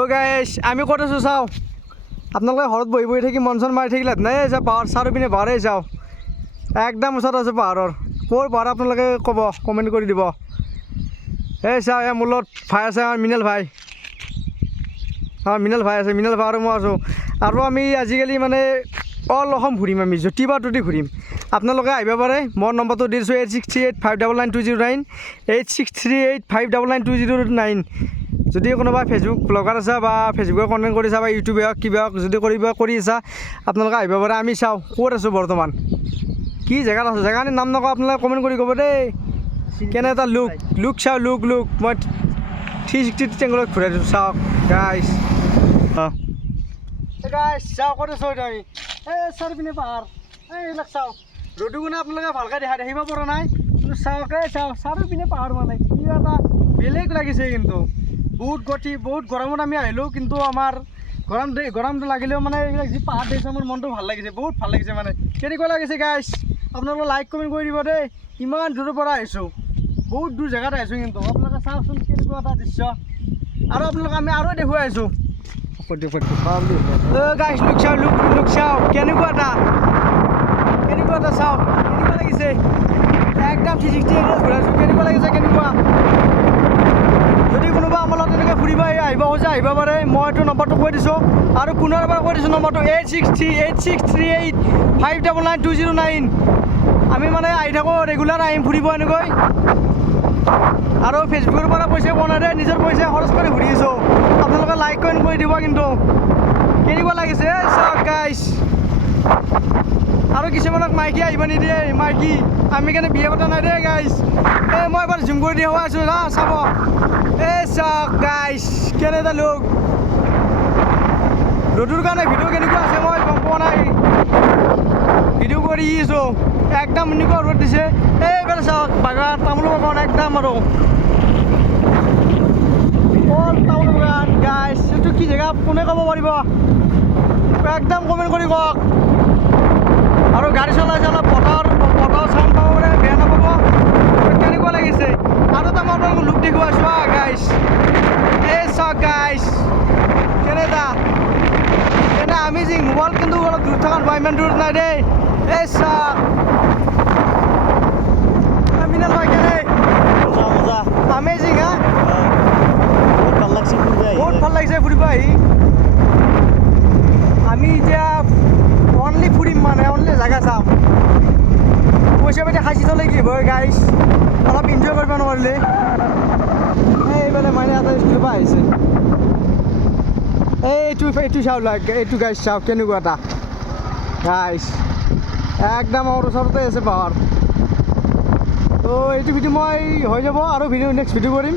অ' গাইছ আমি ক'ত আছোঁ চাওঁ? আপোনালোকে ঘৰত বহি বহি থাকি, মন চন মাৰি থাকিলে নাই যা পাহাৰ চাৰিও পিনে পাহাৰে যাওঁ। একদম ওচৰত আছোঁ পাহাৰৰ। ক'ৰ পাহাৰ আপোনালোকে ক'ব কমেণ্ট কৰি দিব। এই চাওঁ, এই মোৰ লগত ভাই আছে, আমাৰ মিনেল ভাই। আমাৰ মিনেল ভাই আছে, মিনেল ভাই আৰু মই আছোঁ। আৰু আমি আজিকালি মানে অল অসম ঘূৰিম আমি, য'তি বা ততি ঘূৰিম। আপোনালোকে আহিব পাৰে মোৰ নম্বৰটো দিছোঁ eight six three eight five double nine two zero' nine eight six three eight five double nine two zero' nine যদি কোনোবা ফেচবুক ব্লগাৰ আছে বা ফেচবুকৰ কণ্টেণ্ট কৰিছা বা ইউটিউবে হওক, কিবা হওক, যদি কৰিব, কৰি আছা, আপোনালোকে আহিব পাৰে। আমি চাওঁ, ক'ত আছোঁ বৰ্তমান? কি জেগাত আছোঁ? জেগাখিনিৰ নাম নকওঁ, আপোনালোকে কমেণ্ট কৰি ক'ব দেই। কেনে এটা লুক লুক চাওঁ লুক লুক মই থ্ৰী ছিক্সটি এংগলত ঘূৰাই দিছোঁ, চাওক। গাইছ অঁ গাইছ চাওঁ ক'ত আছোঁ এই চাৰিপিনে পাহাৰ। এইবিলাক চাওঁ। ৰ'দো আপোনালোকে ভালকৈ দেখা দেখিব পৰা নাই? চাওক চাওঁ চাৰিওপিনে পাহাৰ মানে। কিবা এটা বেলেগ লাগিছে কিন্তু। বহুত গতি বহুত গৰমত আমি আহিলোঁ কিন্তু আমাৰ গৰম দে গৰমটো লাগিলেও মানে এইবিলাক যি পাহাৰ দেখিছোঁ মোৰ মনটো ভালো লাগিছে বহুত ভালো লাগিছে মানে। কেনেকুৱা লাগিছে গাইছ আপোনালোকে লাইক কমেণ্ট কৰি দিব দেই। ইমান দূৰৰ পৰা আহিছোঁ। বহুত দূৰ জেগাত আহিছোঁ কিন্তু। আপোনালোকে চাওকচোন কেনেকুৱা এটা দৃশ্য। আৰু আপোনালোকে আমি আৰু দেখুৱাই আছোঁ। গাইছ লুক চাওঁ লুক লুক চাওঁ কেনেকুৱা এটা? কেনেকুৱা এটা চাওক? কেনেকুৱা লাগিছে? একদম থ্ৰী ছিক্সটি ঘূৰাইছোঁ কেনেকুৱা লাগিছে কেনেকুৱা যদি কোনোবা আমাৰ লগত এনেকৈ ফুৰিব আহি আহিব খোজে, আহিব পাৰে। মই এইটো নম্বৰটো কৈ দিছোঁ। আৰু পুনৰ এবাৰ কৈ দিছোঁ নম্বৰটো eight six three eight six three eight five double nine two zero' nine আমি মানে আহি থাকোঁ ৰেগুলাৰ আহিম ফুৰিব এনেকৈ। আৰু ফেচবুকৰ পৰা পইচা পোৱা নাই দে, নিজৰ পইচা খৰচ কৰি ঘূৰি আছোঁ। আপোনালোকে লাইক কমেণ্ট কৰি দিব কিন্তু। কেনেকুৱা লাগিছে এই চাওক গাইছ আৰু কিছুমানক মাইকী আহিব নিদিয়ে, মাইকী। আমি কাৰণে বিয়া পতা নাই দেই গাইছ এই মই এবাৰ জুম কৰি দি হোৱা আছোঁ না, চাব। এই চাওক গাইছ কেনে এটা লোক ৰ'দৰ কাৰণে ভিডিঅ' কেনেকুৱা আছে মই গম পোৱা নাই। ভিডিঅ' কৰি আছোঁ। একদম এনেকুৱা ৰ'দ দিছে। এই এইফালে চাওক, বাগান তামোল বাগান, একদম আৰু। অল তামোল বাগান গাইছ এইটো কি জেগা, কোনে ক'ব পাৰিব? একদম কমেণ্ট কৰি কওক। আৰু গাড়ী চলাইছে অলপ বতৰ বতৰ চাউণ্ড পাব পাৰে বেয়া নাপাব কেনেকুৱা লাগিছে মই আপোনালোকক লুক দেখুৱাই চোৱা গাইছ এই চাওক গাইছ কেনেটা এনে আমি যি মোবাইল কিন্তু অলপ দূৰ থকা নহয় ইমান দূৰত নাই দেই এই চাওক এই মিনাল ভাই কেনে? মজা মজা। বহুত ভালো লাগছে ফুৰিব আহি বহুত ভালো লাগিছে ফুৰিব আহি আমি এতিয়া অনলি ফুৰিম মানে অনলি জেগা চাম। পইচা পাতি সাঁচি থ'লে কি হ'ব গাইছ অলপ এনজয় কৰিব নোৱাৰিলে এইফালে মানে পৰা আহিছে এই এইটো এইটো চাওঁ লাগ এইটো গাইছ চাওক কেনেকুৱা এটা গাইছ একদম ওচৰতে আছে পাহাৰ তো এইটো ভিডিঅ' মই হৈ যাব, আৰু ভিডিঅ' নেক্সট ভিডিঅ' কৰিম।